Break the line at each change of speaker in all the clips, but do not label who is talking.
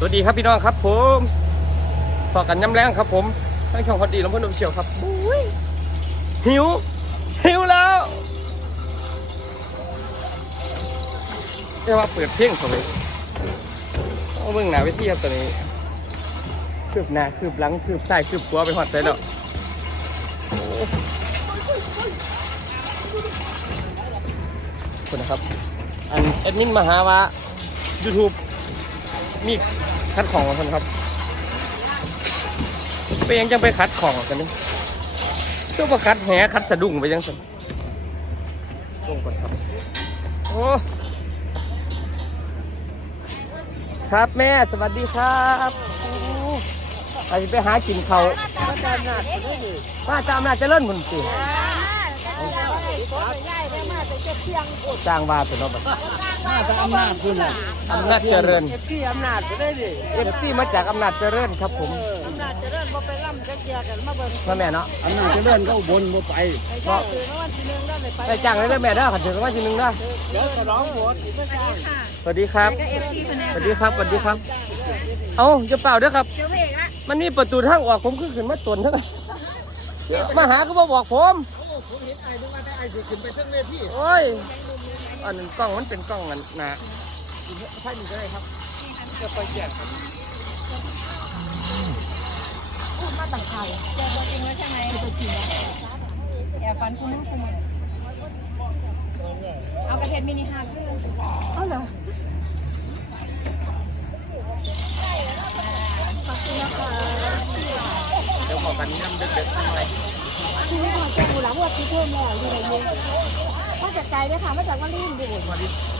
สวัสดีครับพี่น้องครับผมฝากกันย้ำแรงครับผมทั้งช่องพอดีลำพูนอมเชียวครับบุ้ยหิว หิวแล้วจะมาเปิดเพลงเขาเลยเอาเบิ่งหนาเวทีครับตอนนี้ คืบหน้าคืบหลังคืบซ้ายคืบขวาไปหอดใจแล้วโอ้คนนะครับ อันแอดมินมาหาว่า YouTube มีคัดของของคนครับไปยังจะไปคัดของกันนี่ตัวประคัดแหคัดสะดุ้งไปยังสันลงก่อนครับโอ้ครับแม่สวัสดีครับไปไปหากินเขาวมาจามนาจะเล่นมุนสิ จ้างว่าเป็นรถบัส
น่าจะอำนาจคุณน่ะ
อำนาจเจริญ
ที่อำนาจก็ได้ดิ
เอฟซีมาจากอำนาจเจริญครับผม
อำนาจจะเลื่อนบ่ไปล่ำจะเกียกันมาเบิ่ง
มาแม่เนาะ
อำนาจจะเลื่อนก็บนบ่ไป
ก็
คือวันที่หนึ่งได้ไป
ไปจ้างเลยเด้อแม่เด้อขันถึงวันที่หนึ่งเด้อ
เดี๋ยวจะร้องโหวตอีกเมื่อเช้า
สวัสดีครับสวัสดีครับสวัสดีครับ เอ้าจะเปล่าเด้อครับ มันมีประตูทางออกผมขึ้นขึ้นมาตวนเท่าไหร่มาหาก็มาบอกผม โอ้ยอันนั้นกล้องมันเป็นกล้องอันหนาใช่ดีก็ได้ครับจะไปแจ้งครับ
มาต่างไทยเจอตัวจริงแล้วใช่ไหมตัวจริงแล้วแอบฟันคุณลูกคุณเอากระเทียมมินิฮาร์ดคือเอาเหรอ
เดี๋ยวขอกันน้ำเด็ดๆหน่อย
ชีวิตของจะอยู่หลังวัดที่เพิ่มแล้วอยู่ในเมืองมาจากไกลเลยค่ะมาจากวารินดู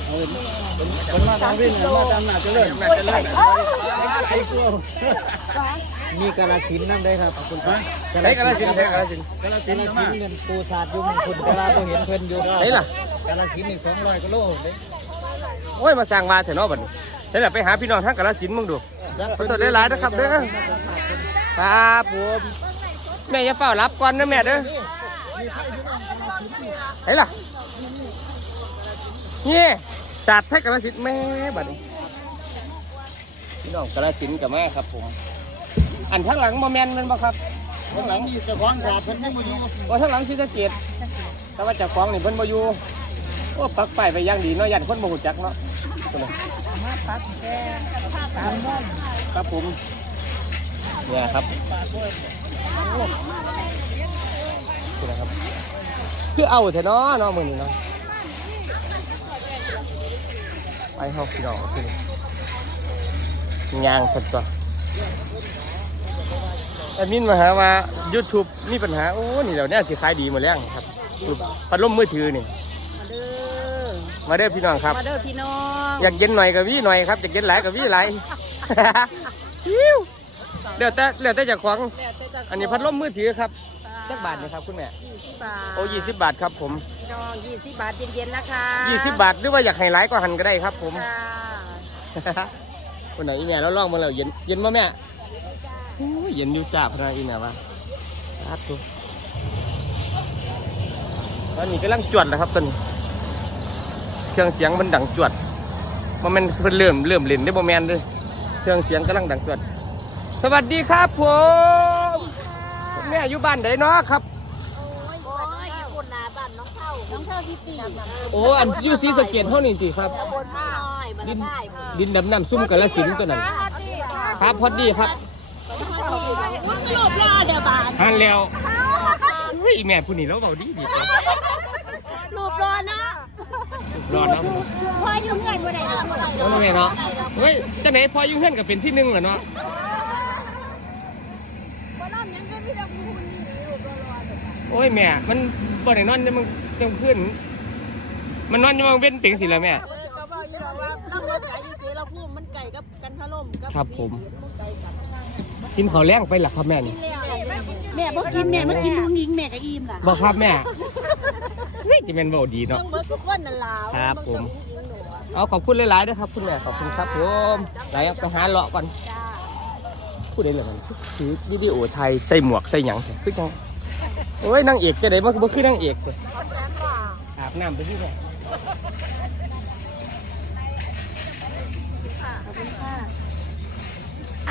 เออคนมาทางวิ่งมาจากอำนาจจะเลื่อน
อำนาจเจริญ
ไอ้กลัว
มีกาลสินนั่นได้ครับขอบคุณครับ
ใช้กระสินใช้กระสิน
กาล
กา
สิน
ล
ธุ์
สิ
มาน
เงินปูศาสตร์อยู่มงคลกาลาบ่เห็นเพิ่นอยู่
ไหนล่ะ
กาลสินธุ์นี่งสองร้อยกิโลเลย
โอ้ยมาสร้างมาเถอะเนาะบัดนี้เดี๋ยวเราไปหาพี่น้องทางกระสินมึงดูขอตัวได้หลายนะครับเด้อครับผม แม่อย่าเฝ้ารับก่อนนะแม่เด้อไหนล่ะนี่จัดให้กกระสินธุ์แม่บัดนี้พี่น้องกระสินธุ์กับแม่ครับผม อันข้างหลังโมเมนต์มันบ่ครับข้างหลัง
นี่เจะของขอบเพิ่นยังบ่อยู่
ว่าข้างหลังชื่อตะเกียบแต่ว่าเจ้าของนี่เพิ่นบ่อยู่โอ้ปักไปไปย่างดีเนาะยันคนบ่ฮู้จักเนาะครับผม เนี่ยครับโอ้นี่นะครับ คือเอาเถอะเนาะเนาะมื้อนี้เนาะไปเฮาพี่น้องคือยางสักตัวแอดมินมาหาว่า YouTube มีปัญหา โอ้ นี่เดี๋ยวเนี้สิขายดีหมาแล้วครับพัดลมมือถือนี่
มาเด้อ
มาเด้อพี่น้องครับ
มาเด้อพี่น้อง
อยากเย็นหน่อยกับวี่หน่อยครับ อยากเย็นหลายกับวี่หลายฮิ้ว เดี๋ยวแต่เดี๋ยวแต่เจะของอันนี้พัดลมมือถือครับสักบาทนะครับคุณแม่
บาท
โอ้ยี่สิบบาทครับผม
น้องยี่สิบบาทเย็นๆนะคะ
ยี่สิบบาทหรือว่าอยากให้หลายก็หันก็ได้ครับผม
จ้า
คนไหนอีแม่เราลองมาแล้วเย็นเย็นมาแม่โอ้ยเย็นอยู่จ้าพนักอีแม่วะครับทุกตอนนี้กำลังจวดนะครับตอนนี้เครื่องเสียงมันดังจวดมันมันเพิ่นเริ่มเริ่มเล่นได้โมแมนเลยเครื่องเสียงกำลังดังจวด สวัสดีครับผมคุณแม่อยู่บ้านไหนเนาะครับ
โอ้ยอีกุนนาบ้านน้องเท่าน้องเท่าที่ตี
โอ้อันอยู่ศรีสะเกดเท่านี้สิครับ
บนมากน้อยมันได้
ดินดำน้ำซุ่มกระสินธุ์ตัวนั้น ครับพอดีครับ
รูปรอเดี๋ยวบาน
หันแล้วเฮ้ยแม่ผู้นี้เราเบาดีดีจัง
รูปรอนะ
รอดเนาะ
พอยุ่งเงินบ่ได้หรอก
เอาแม่เนาะเฮ้ยจังไหนพออยุ่งเพื่อนกับเป็นที่หนึ่งเหรอเนาะ โอ้ยแม่ มันบ่ได้นอนจะมันจะขึ้น มันนอนจะมันเป็นเปียงสิแล้วแม่
ก็บอกอยู่แล้วว่าน้ำมันไก่ยี่สีเราพูดมันไก่กับกันทะล่มกับ
ครับผม
มันไก่กัน
กินข้าวแรงไปหลักครับแม่นี่
แม่บ่กินแม่มากินลุงยิงแม่ก็อิ่มล่ะ
บอกครับแม่เฮ้ยจะเป็นเบาดีเนาะ
ต้องเบิดทุกคนนั่นล่ะ
ครับผม เอาขอบคุณหลายๆด้วยครับคุณแม่ขอบคุณครับผมไหนไปหาเลาะก่อนพูดได้เลยมันคือวิดีโอไทยใส่หมวกใส่หยังคือจัง โอ้ยนางเอกจะได้บ่บ่คือนางเอกเลยอาบน้ำไปที่ไหน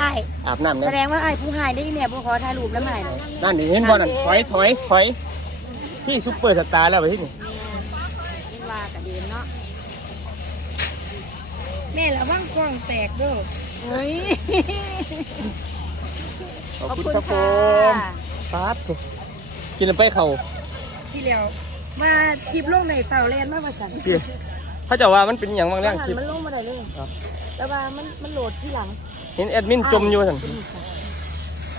อ้าย
อาบน้ำ
แส
เนี่ย
ดงว่าไอ้ายผู้หายได้อีแม่บ่ขอถ่ายรูปแล้วใหม่เลย
นั่นนี่เห็นบ่นั่นถอยถอยถอยที่ซุปเปอร์สตาร์แล้วไปที่นี่
เห็นว่ากันเดินเนาะแม่ระวังกล้องแตกเด้อเฮ้ย
ขอบคุณครับผมป๊าดถูก กินแล้วไปเขา
ที่แล้วมาคลิปลงในเสาแลนมาว่าสั่น
เพี่เขาจะว่ามันเป็นอย่างบางเรื่อง
หัน
คลิป
มันลงมาได้เลย
ครับ
แต่ว่ามันมันโหลดที่หลัง
เห็นแอดมินจมอยู่สั่น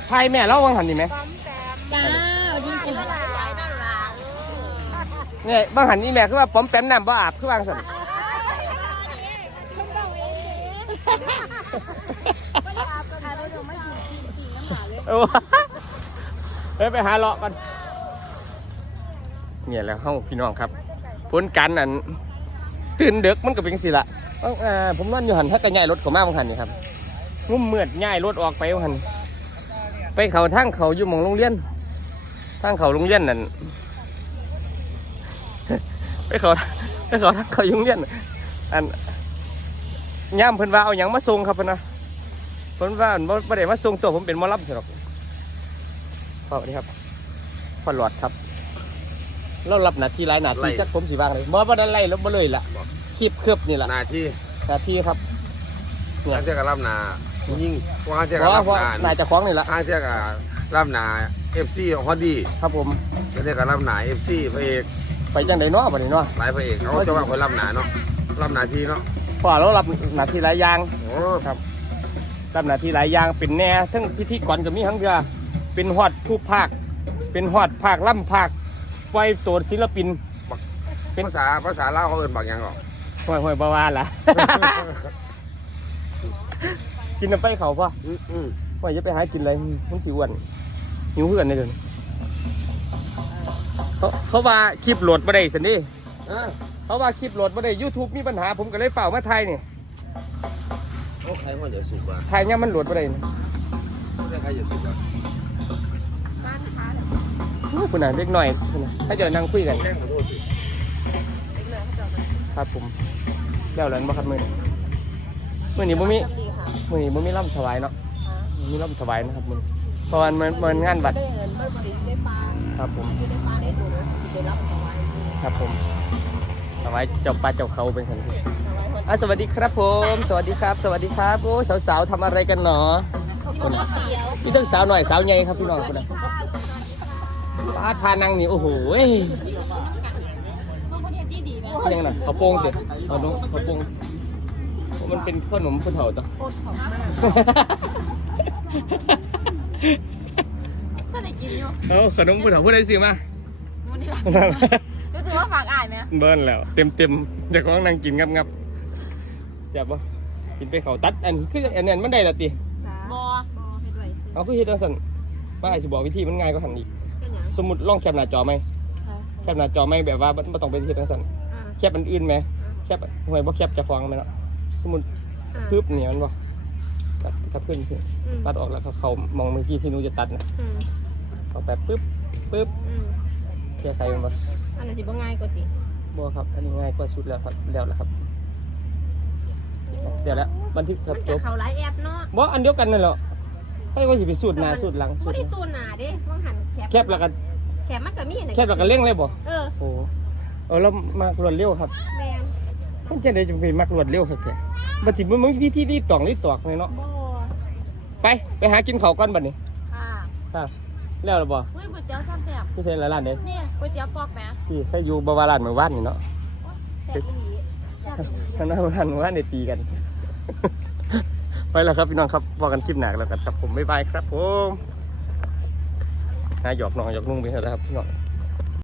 ไทยแม่เล่าวังหันดีไหม
จ้าดีจัง
เนี่ยบางหันนี่แม่คือว่าป้อมแปมน้ำบ่อาบคือวางสั่นเออเฮ้ยไปหาเลาะกัน เนี่ยแหล้วเฮ้าพี่น้องครับผลการนั้นตื่นเด็กมันก็เป็นสิละเอ้าอ่าผมนอนอยู่หันถ้าก็ย้ายรถเขามาบางหันนี่ครับงุ่มเมือดย้ายรถออกไปบางหันไปเขาทางเขาอยู่หมองโรงเรียนทางเขาโรงเรียนนั่น ไปเขาไปเขาทางเขาอยุ่งเรียนอันย่ามเพิ่นว่าเอาหยังมาส่งครับเพิ่นนะเพิ่นว่าอันบ่บ่ได้มาส่งตัวผมเป็นหมอลำสิหรอกสวัสดีครับพอหลอดครับ เรารับหน้าที่หลายหน้าที่
ไล่
จักผมสิว่างเลยบ่บ่ได้ไล่แล้วบ่เลยล่ะคีบเคลือบนี่ล่ะ
หน้าที่
หน้าที่ครับ
ทางเที่ยกับรับหนายิ่งว่าทางเที่ย
เพ
กับ
ราะ
รับ
เพราะ
หนา
นายเจะคล้าของนี่ล่ะ
ทางเที่ยกับรับหนาเอฟซีของฮอดดี้
ครับผม
ทางเที่ยกับรับหนาเอฟซีพระเอก
ไปจังไดเนาะบัดนี้เนาะ
หลายพระเอกเขาจะว่าคนรับหนาเนาะรับหนาที่เนาะ
เพราะเรารับหน้าที่หลายอย่าง
โอ้
รับหน้าที่หลายอย่างเป็นแหน่ทั้งพิธีกรก็มีทั้งเรือเป็นฮอดผู้ภาค เป็นฮอดภาคล่ำภาค ไว้ตัวศิลปิน เป็น
ภาษาภาษาลาวเขาเอื่นบางอย่างหรอก
ห่วยห่วยบาวาล่ะ กินน้ำไปเขาป่ะ
อืมอืม
ห่วยจะไปหากินอะไรมันสิอ้วนหิวเพื่อนเลยเดี๋ยวนี้เขาเขาว่าคลิปโหลดมาได้สินดิ
เออ
เขาว่าคลิปโหลดมาได้ YouTube มีปัญหาผมก็เลยเฝ้ามาไทยนี่
โอ้ใครว่าเดี๋ยวสุกอะ
ไทยเนี่ยมันโหลดมาได้นี่
ใครจะสุกอะ
อู้ คุณน่ะเล็กหน่อยคุณน่ะถ้าเจอนั่งคุยกัน ครับผมแล้วแล้วบ่ครับมือนี้มือนี้บ่มีมือนี้บ่มีล่ำถวายเนาะบ่มีล่ำถวายนะครับมือนี้เพราะว่ามันมันงานวัด
ได้เงินได้บริได้ปลา
ครับผมครับผมถวายเจ้าป่าเจ้าเขาเป็นคนที่
เอาไว้คน
อะสวัสดีครับผม สวัสดีครับ สวัสดีครับโอ้สาวๆทำอะไรกันหนอคนน่ะพี่ทั้งสาวหน่อยสาวใหญ่ครับพี่น้องคนน่ะ ป้าทานังนี่โอ้โหเอ้ยยังน่ะเขาโป้งเสร็จเอาดูเขาโป้งมันเป็นขนมผู้เฒ่าต่อ
ถ้าได้กินอยู่
เอาขนมผู้เฒ่าผู้ใดซื้อมา
มันได้รับรู้สึกว่าฝากอ่านไหม
เบิ้ลแล้ว เต็มเต็มๆเจะของนั่งกินงับงับๆจับปะกินไปเขาตัดอันคืออันนั้นมันได้ละติ
บอ
เอาคือเฮ็ดจังซั่นป้าอาจสิบอกวิธีมันง่ายกว่าหันอีก สมมุติลองแคปหน้าจอไหมแคปหน้าจอไหมแบบว่าบ่ต้องไปเฮ็ดจังซั่นแคปอันอื่นไหมแคปห่วยบ่แคปเจะฟ้าของไหมเนาะสมมุติปึ๊บเนี่ยมันบ่ตัดตัดขึ้นขึ้นตัดออกแล้วก็เขามองเมื่อกี้ที่หนูจะตัดนะเอาแบบปึ๊บปึ๊บแค่ใครมันบ่
อันนั้นสิบ่ง่ายกว่าติ
บ่ครับ อันนี้ง่ายกว่าสุดแล้วครับแล้วแล้วครับเดี๋ยวแล้วบันทึกครับจบ
เขาหลายแอปเนาะ
บ่อันเดียวกันนั่นแหละ ให้ว่าสิไปสูตรหน้าสูตรหลังสู
บ่
ตร
ได้ตูนหนาเด้ว่างหันแคป
แคบแล้วกัน
แคปมันก็มีน่ะ
แคบแล้วกันเร่งเลยบ่
เออ
โอ้เออแล้วมากรวดเร็วครับ
แม่น
มันจะได้จะไปมักรวดเร็วครับแกบัดสิมันมีวิธีรีดตองรีดตอกเลยเนาะ
บ่
ไปไปหากินข้าวก่อนบัดนี้
ค่ะ
ครับแล้วหรือบ่
อุ้ยก๋วยเตี๋ยวแซ่บ
ไม่ใช่ร้านเด้
ๆนี่ก๋วยเตี๋ยวปอกแหม
ที่แค่อยู่บาวาร้านเมื่อวานนี่เนาะ
แซ่บอีหลีแซ่บอีหลี
ข้างหน้าร้านเมื่อวานนี่ตีกัน ไปแล้วครับพี่น้องครับว่ากันคลิปหนักแล้วกันครับผมบ๊ายบายครับผมหาหยอกน้องหยอกนุ่งไปเถอะครับพี่น้อง